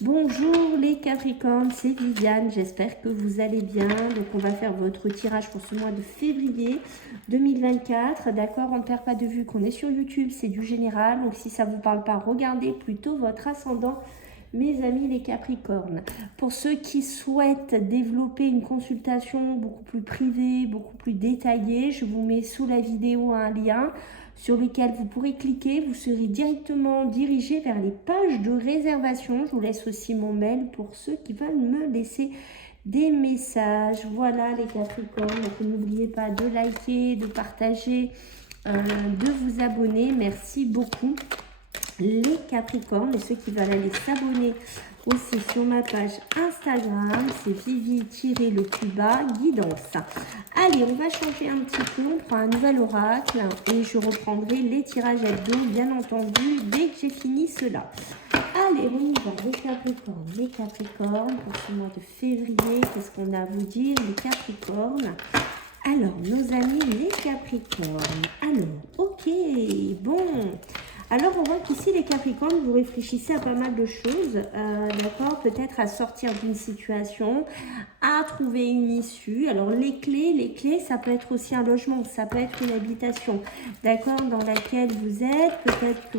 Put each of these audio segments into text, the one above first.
Bonjour les Capricornes, c'est Viviane, j'espère que vous allez bien. Donc on va faire votre tirage pour ce mois de février 2024. D'accord, on ne perd pas de vue qu'on est sur YouTube, c'est du général. Donc si ça ne vous parle pas, regardez plutôt votre ascendant, mes amis les Capricornes. Pour ceux qui souhaitent développer une consultation beaucoup plus privée, beaucoup plus détaillée, je vous mets sous la vidéo un lien sur lequel vous pourrez cliquer. Vous serez directement dirigé vers les pages de réservation. Je vous laisse aussi mon mail pour ceux qui veulent me laisser des messages. Voilà les Capricornes, donc n'oubliez pas de liker, de partager, de vous abonner. Merci beaucoup les Capricornes. Et ceux qui veulent aller s'abonner aussi sur ma page Instagram, c'est Vivi-le-plus-bas guidance. Allez, on va changer un petit peu, on prend un nouvel oracle et je reprendrai les tirages hebdo, bien entendu, dès que j'ai fini cela. Allez, on y va, les Capricornes, pour ce mois de février, qu'est-ce qu'on a à vous dire, les Capricornes? Alors, nos amis les Capricornes, alors, ok, bon. Alors, on voit qu'ici, les Capricornes, vous réfléchissez à pas mal de choses, d'accord? Peut-être à sortir d'une situation, à trouver une issue. Alors, les clés, ça peut être aussi un logement, ça peut être une habitation, d'accord? Dans laquelle vous êtes, peut-être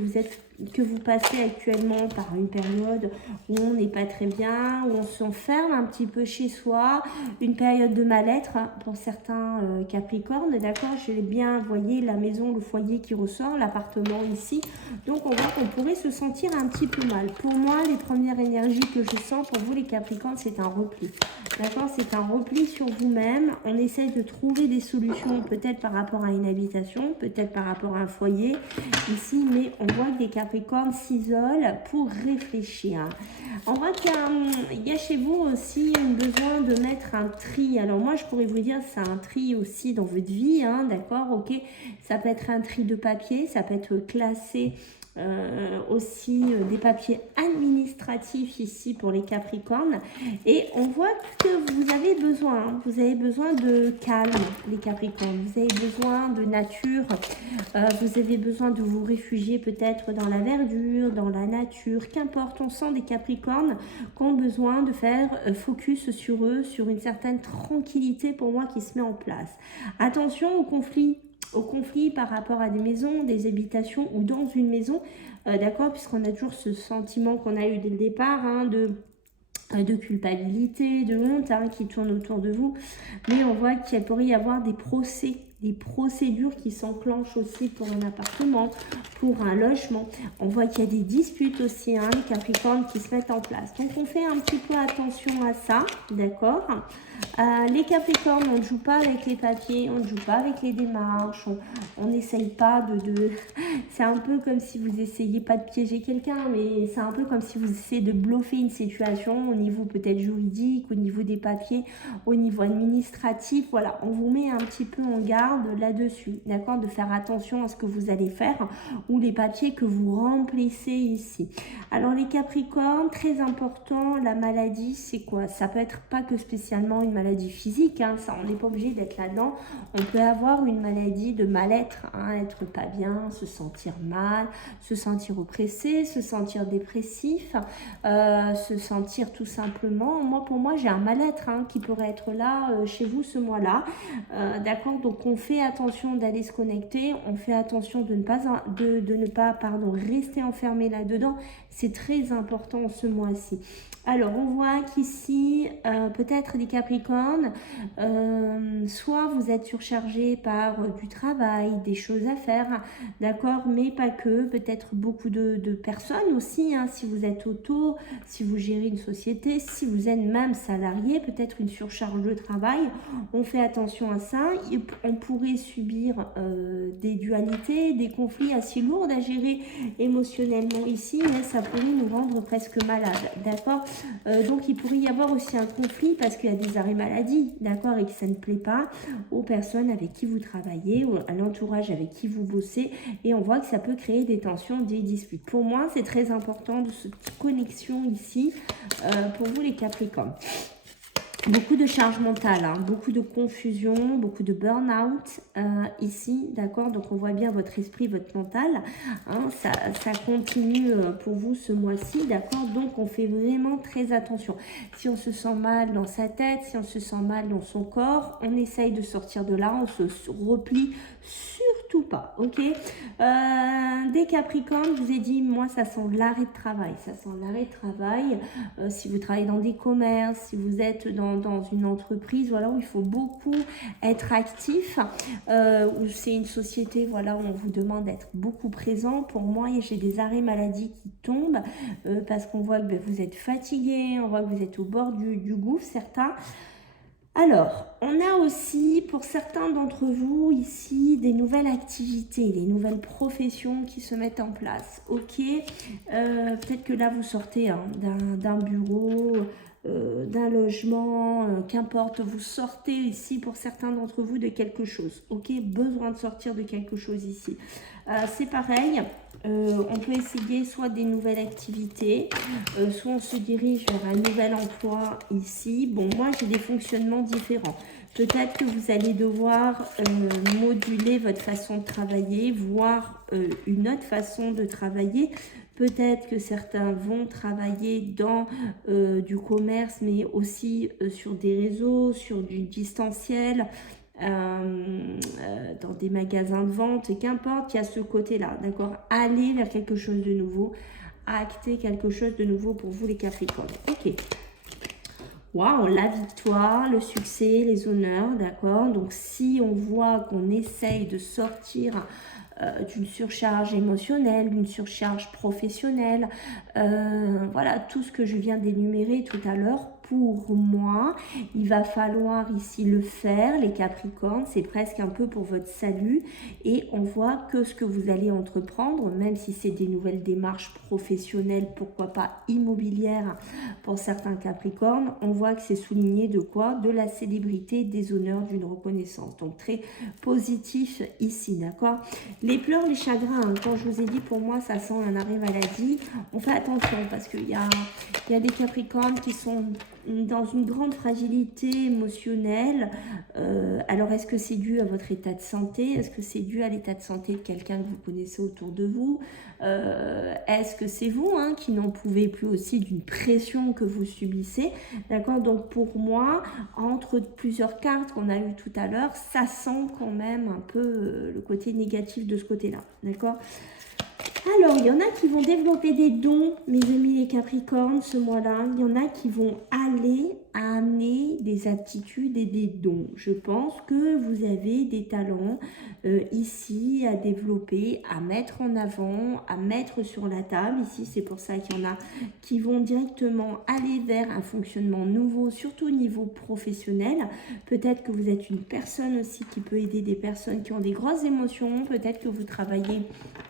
que vous passez actuellement par une période où on n'est pas très bien, où on s'enferme un petit peu chez soi, une période de mal-être pour certains Capricornes, d'accord? J'ai bien, voyez, la maison, le foyer qui ressort, l'appartement ici. Donc, on voit qu'on pourrait se sentir un petit peu mal. Pour moi, les premières énergies que je sens pour vous, les Capricornes, c'est un repli. D'accord? C'est un repli sur vous-même. On essaie de trouver des solutions, peut-être par rapport à une habitation, peut-être par rapport à un foyer ici, mais on voit que les Capricornes s'isolent pour réfléchir. On voit qu'il y a chez vous aussi un besoin de mettre un tri. Alors moi, je pourrais vous dire, c'est un tri aussi dans votre vie, hein, d'accord? Ok, ça peut être un tri de papier, ça peut être classé aussi des papiers administratifs ici pour les Capricornes. Et on voit que vous avez besoin de calme, les Capricornes. Vous avez besoin de nature, vous avez besoin de vous réfugier peut-être dans la verdure, dans la nature, qu'importe. On sent des Capricornes qui ont besoin de faire focus sur eux, sur une certaine tranquillité pour moi qui se met en place. Attention au conflit par rapport à des maisons, des habitations ou dans une maison, d'accord, puisqu'on a toujours ce sentiment qu'on a eu dès le départ, hein, de culpabilité, de honte qui tourne autour de vous, mais on voit qu'il pourrait y avoir des procédures qui s'enclenchent aussi pour un appartement, pour un logement. On voit qu'il y a des disputes aussi, hein, les Capricornes qui se mettent en place. Donc on fait un petit peu attention à ça, d'accord? Les Capricornes, on ne joue pas avec les papiers, on ne joue pas avec les démarches, on n'essaye pas de... C'est un peu comme si vous essayez pas de piéger quelqu'un, mais c'est un peu comme si vous essayez de bluffer une situation au niveau peut-être juridique, au niveau des papiers, au niveau administratif. Voilà, on vous met un petit peu en garde là-dessus, d'accord? De faire attention à ce que vous allez faire ou les papiers que vous remplissez ici. Alors les Capricornes, très important, la maladie, c'est quoi? Ça peut être pas que spécialement une maladie physique, hein, ça, on n'est pas obligé d'être là-dedans. On peut avoir une maladie de mal-être, hein, être pas bien, se sentir mal, se sentir oppressé, se sentir dépressif, se sentir tout simplement, pour moi j'ai un mal-être qui pourrait être là chez vous ce mois-là, d'accord? Donc on fait attention d'aller se connecter, on fait attention de ne pas rester enfermé là-dedans, c'est très important ce mois-ci. Alors, on voit qu'ici, peut-être les Capricornes, soit vous êtes surchargé par du travail, des choses à faire, d'accord, mais pas que, peut-être beaucoup de personnes aussi, hein, si vous êtes auto, si vous gérez une société, si vous êtes même salarié, peut-être une surcharge de travail, on fait attention à ça. On pourrait subir des dualités, des conflits assez lourds à gérer émotionnellement ici, mais ça pourrait nous rendre presque malades, d'accord? Donc il pourrait y avoir aussi un conflit parce qu'il y a des arrêts maladie, d'accord, et que ça ne plaît pas aux personnes avec qui vous travaillez ou à l'entourage avec qui vous bossez, et on voit que ça peut créer des tensions, des disputes. Pour moi, c'est très important de cette connexion ici pour vous les Capricornes. Beaucoup de charge mentale, hein, beaucoup de confusion, beaucoup de burn-out ici, d'accord? Donc on voit bien votre esprit, votre mental, hein, ça continue pour vous ce mois-ci, d'accord? Donc on fait vraiment très attention. Si on se sent mal dans sa tête, si on se sent mal dans son corps, on essaye de sortir de là, on se replie surtout pas, ok? Des Capricornes, je vous ai dit, moi ça sent l'arrêt de travail, ça sent l'arrêt de travail. Si vous travaillez dans des commerces, si vous êtes dans une entreprise, voilà, où il faut beaucoup être actif, où c'est une société, voilà, où on vous demande d'être beaucoup présent. Pour moi, j'ai des arrêts maladie qui tombent parce qu'on voit que vous êtes fatigué, on voit que vous êtes au bord du gouffre, certains. Alors, on a aussi, pour certains d'entre vous, ici, des nouvelles activités, des nouvelles professions qui se mettent en place. Ok, peut-être que là, vous sortez hein, d'un bureau, d'un logement, qu'importe, vous sortez ici, pour certains d'entre vous, de quelque chose. Ok, besoin de sortir de quelque chose ici. C'est pareil. On peut essayer soit des nouvelles activités, soit on se dirige vers un nouvel emploi ici. Bon, moi, j'ai des fonctionnements différents. Peut-être que vous allez devoir moduler votre façon de travailler, voir une autre façon de travailler. Peut-être que certains vont travailler dans du commerce, mais aussi sur des réseaux, sur du distanciel. Dans des magasins de vente, qu'importe, il y a ce côté-là, d'accord? Aller vers quelque chose de nouveau, acter quelque chose de nouveau pour vous les Capricornes. Ok. Waouh, la victoire, le succès, les honneurs, d'accord? Donc si on voit qu'on essaye de sortir d'une surcharge émotionnelle, d'une surcharge professionnelle, voilà, tout ce que je viens d'énumérer tout à l'heure, pour moi, il va falloir ici le faire, les Capricornes, c'est presque un peu pour votre salut, et on voit que ce que vous allez entreprendre, même si c'est des nouvelles démarches professionnelles, pourquoi pas immobilières pour certains Capricornes, on voit que c'est souligné de quoi? De la célébrité, des honneurs, d'une reconnaissance. Donc très positif ici, d'accord? Les pleurs, les chagrins, hein, quand je vous ai dit, pour moi, ça sent un arrêt maladie, on fait attention parce qu'il y a des Capricornes qui sont dans une grande fragilité émotionnelle. Alors, est-ce que c'est dû à votre état de santé? Est-ce que c'est dû à l'état de santé de quelqu'un que vous connaissez autour de vous? Est-ce que c'est vous hein, qui n'en pouvez plus aussi d'une pression que vous subissez? D'accord? Donc, pour moi, entre plusieurs cartes qu'on a eues tout à l'heure, ça sent quand même un peu le côté négatif de ce côté-là. D'accord? Alors, il y en a qui vont développer des dons, mes amis les Capricornes, ce mois-là. Il y en a qui vont aller amener des aptitudes et des dons. Je pense que vous avez des talents ici à développer, à mettre en avant, à mettre sur la table. Ici, c'est pour ça qu'il y en a qui vont directement aller vers un fonctionnement nouveau, surtout au niveau professionnel. Peut-être que vous êtes une personne aussi qui peut aider des personnes qui ont des grosses émotions. Peut-être que vous travaillez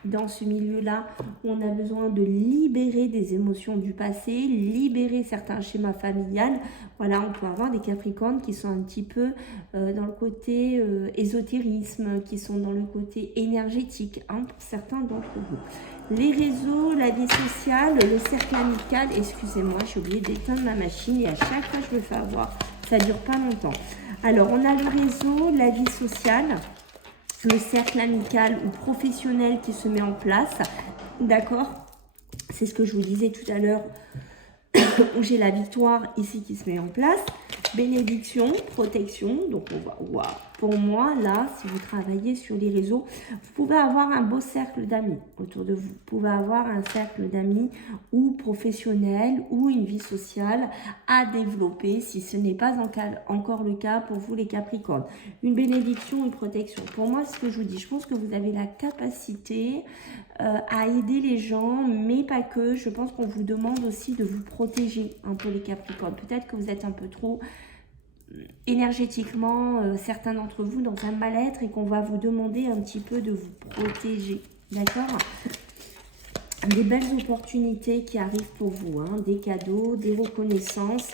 dans ce milieu-là où on a besoin de libérer des émotions du passé, libérer certains schémas familiales. Voilà, on peut avoir des Capricornes qui sont un petit peu dans le côté ésotérisme, qui sont dans le côté énergétique, hein, pour certains d'entre vous. Les réseaux, la vie sociale, le cercle amical, excusez-moi, j'ai oublié d'éteindre ma machine et à chaque fois je me fais avoir, ça ne dure pas longtemps. Alors, on a le réseau, la vie sociale, le cercle amical ou professionnel qui se met en place, d'accord? C'est ce que je vous disais tout à l'heure, où j'ai la victoire ici qui se met en place. Bénédiction, protection, donc on voit, waouh, pour moi, là, si vous travaillez sur les réseaux, vous pouvez avoir un beau cercle d'amis autour de vous. Vous pouvez avoir un cercle d'amis ou professionnel ou une vie sociale à développer si ce n'est pas encore le cas pour vous les Capricornes. Une bénédiction, une protection. Pour moi, c'est ce que je vous dis. Je pense que vous avez la capacité à aider les gens, mais pas que. Je pense qu'on vous demande aussi de vous protéger un peu les Capricornes. Peut-être que vous êtes un peu trop énergétiquement, certains d'entre vous, dans un mal-être et qu'on va vous demander un petit peu de vous protéger. D'accord? Des belles opportunités qui arrivent pour vous, hein, des cadeaux, des reconnaissances.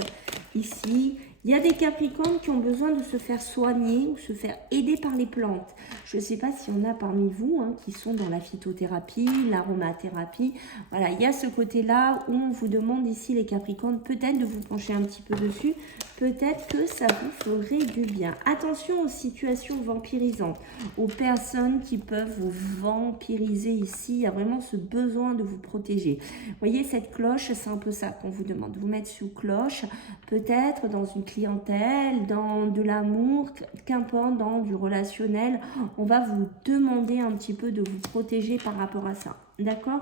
Ici, Il y a des Capricornes qui ont besoin de se faire soigner ou se faire aider par les plantes. Je ne sais pas s'il y en a parmi vous hein, qui sont dans la phytothérapie, l'aromathérapie. Voilà, il y a ce côté-là où on vous demande ici les Capricornes peut-être de vous pencher un petit peu dessus. Peut-être que ça vous ferait du bien. Attention aux situations vampirisantes, aux personnes qui peuvent vous vampiriser ici. Il y a vraiment ce besoin de vous protéger. Vous voyez, cette cloche, c'est un peu ça qu'on vous demande. Vous mettre sous cloche, peut-être dans une clientèle, dans de l'amour, qu'importe, dans du relationnel. On va vous demander un petit peu de vous protéger par rapport à ça. D'accord.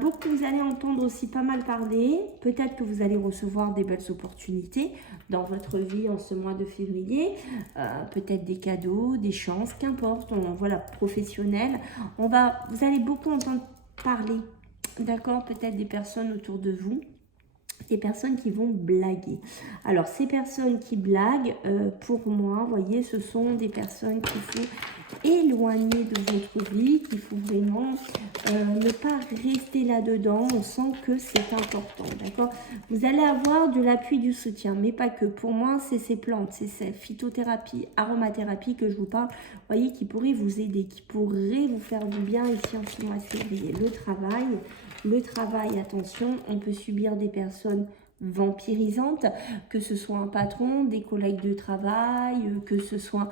Beaucoup, vous allez entendre aussi pas mal parler. Peut-être que vous allez recevoir des belles opportunités dans votre vie en ce mois de février. Peut-être des cadeaux, des chances, qu'importe. Voilà, professionnel. Vous allez beaucoup entendre parler. D'accord. Peut-être des personnes autour de vous. Des personnes qui vont blaguer. Alors, ces personnes qui blaguent, pour moi, vous voyez, ce sont des personnes qu'il faut éloigner de votre vie, qu'il faut vraiment ne pas rester là-dedans. On sent que c'est important, d'accord? Vous allez avoir de l'appui, du soutien, mais pas que. Pour moi, c'est ces plantes, c'est cette phytothérapie, aromathérapie que je vous parle, vous voyez, qui pourrait vous aider, qui pourrait vous faire du bien ici en ce mois de février. Le travail, attention, on peut subir des personnes vampirisantes, que ce soit un patron, des collègues de travail, que ce soit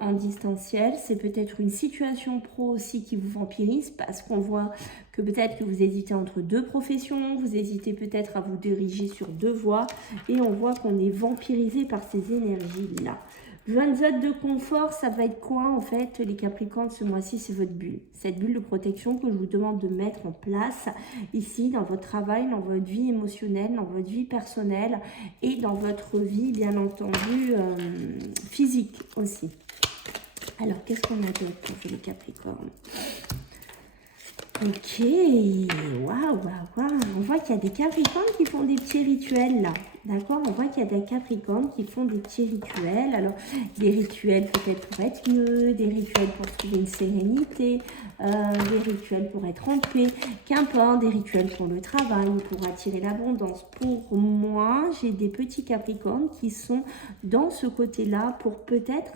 en distanciel. C'est peut-être une situation pro aussi qui vous vampirise parce qu'on voit que peut-être que vous hésitez entre deux professions, vous hésitez peut-être à vous diriger sur deux voies et on voit qu'on est vampirisé par ces énergies-là. Votre zone de confort, ça va être quoi en fait les Capricornes ce mois-ci? C'est votre bulle. Cette bulle de protection que je vous demande de mettre en place ici dans votre travail, dans votre vie émotionnelle, dans votre vie personnelle et dans votre vie bien entendu physique aussi. Alors qu'est-ce qu'on a d'autre pour les Capricornes? Ok, waouh. On voit qu'il y a des Capricornes qui font des petits rituels là. D'accord, on voit qu'il y a des Capricornes qui font des petits rituels. Alors, des rituels peut-être pour être mieux, des rituels pour trouver une sérénité, des rituels pour être en paix, qu'importe, des rituels pour le travail, pour attirer l'abondance. Pour moi, j'ai des petits Capricornes qui sont dans ce côté-là pour peut-être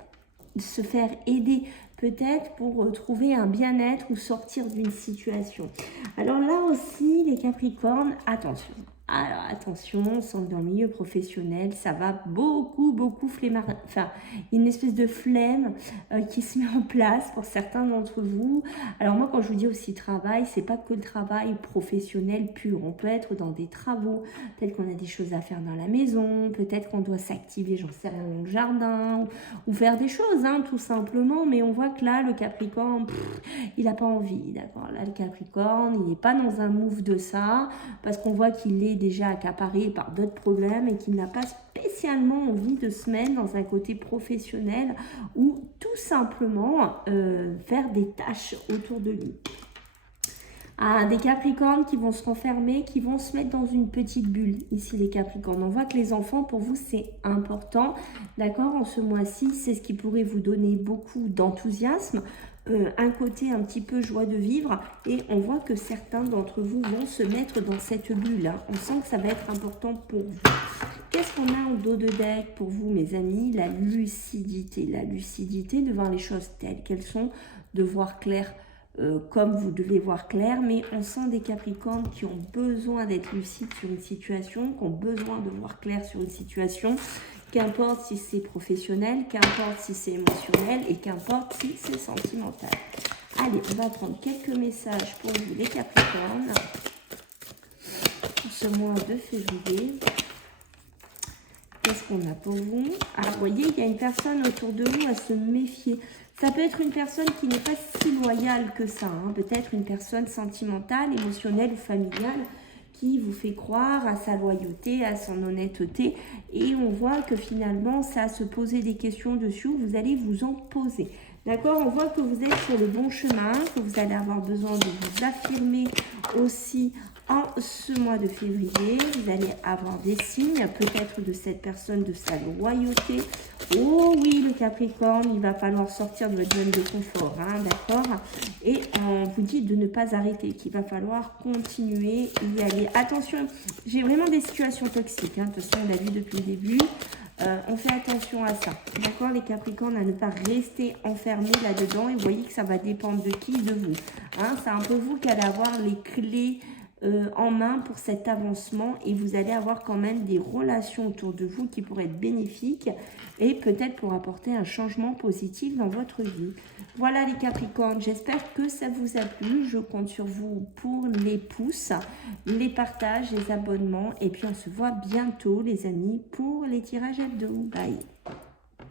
se faire aider, peut-être pour trouver un bien-être ou sortir d'une situation. Alors là aussi, les Capricornes, attention. Alors attention, on sent que dans le milieu professionnel, ça va beaucoup flemmarder. Enfin, une espèce de flemme qui se met en place pour certains d'entre vous. Alors moi, quand je vous dis aussi travail, c'est pas que le travail professionnel pur. On peut être dans des travaux, peut-être qu'on a des choses à faire dans la maison, peut-être qu'on doit s'activer, j'en sais rien, dans le jardin, ou faire des choses, hein, tout simplement. Mais on voit que là, le Capricorne, il n'a pas envie, d'accord. Là, le Capricorne, il n'est pas dans un move de ça, parce qu'on voit qu'il est déjà accaparé par d'autres problèmes et qu'il n'a pas spécialement envie de se mettre dans un côté professionnel ou tout simplement faire des tâches autour de lui. Des Capricornes qui vont se renfermer, qui vont se mettre dans une petite bulle. Ici, les Capricornes. On voit que les enfants, pour vous, c'est important. D'accord? En ce mois-ci, c'est ce qui pourrait vous donner beaucoup d'enthousiasme. Un côté un petit peu joie de vivre. Et on voit que certains d'entre vous vont se mettre dans cette bulle. Hein. On sent que ça va être important pour vous. Qu'est-ce qu'on a au dos de deck pour vous, mes amis? La lucidité. La lucidité de voir les choses telles qu'elles sont, de voir clair comme vous devez voir clair, mais on sent des Capricornes qui ont besoin d'être lucides sur une situation, qui ont besoin de voir clair sur une situation, qu'importe si c'est professionnel, qu'importe si c'est émotionnel et qu'importe si c'est sentimental. Allez, on va prendre quelques messages pour vous, les Capricornes, pour ce mois de février. Qu'est-ce qu'on a pour vous? Alors, vous voyez, il y a une personne autour de vous à se méfier. Ça peut être une personne qui n'est pas si loyale que ça. Hein. Peut-être une personne sentimentale, émotionnelle ou familiale qui vous fait croire à sa loyauté, à son honnêteté. Et on voit que finalement, ça se poser des questions dessus, vous allez vous en poser. D'accord? On voit que vous êtes sur le bon chemin, que vous allez avoir besoin de vous affirmer aussi En ce mois de février, vous allez avoir des signes, peut-être de cette personne, de sa loyauté. Oh oui, le Capricorne, il va falloir sortir de votre zone de confort, hein, d'accord? Et on vous dit de ne pas arrêter, qu'il va falloir continuer, y aller. Attention, j'ai vraiment des situations toxiques, hein, de toute façon, on l'a vu depuis le début. On fait attention à ça, d'accord les Capricornes, à ne pas rester enfermés là-dedans. Et vous voyez que ça va dépendre de qui? De vous. Hein, c'est un peu vous qui allez avoir les clés en main pour cet avancement, et vous allez avoir quand même des relations autour de vous qui pourraient être bénéfiques et peut-être pour apporter un changement positif dans votre vie. Voilà les Capricornes, j'espère que ça vous a plu. Je compte sur vous pour les pouces, les partages, les abonnements, et puis on se voit bientôt les amis pour les tirages hebdo. Bye.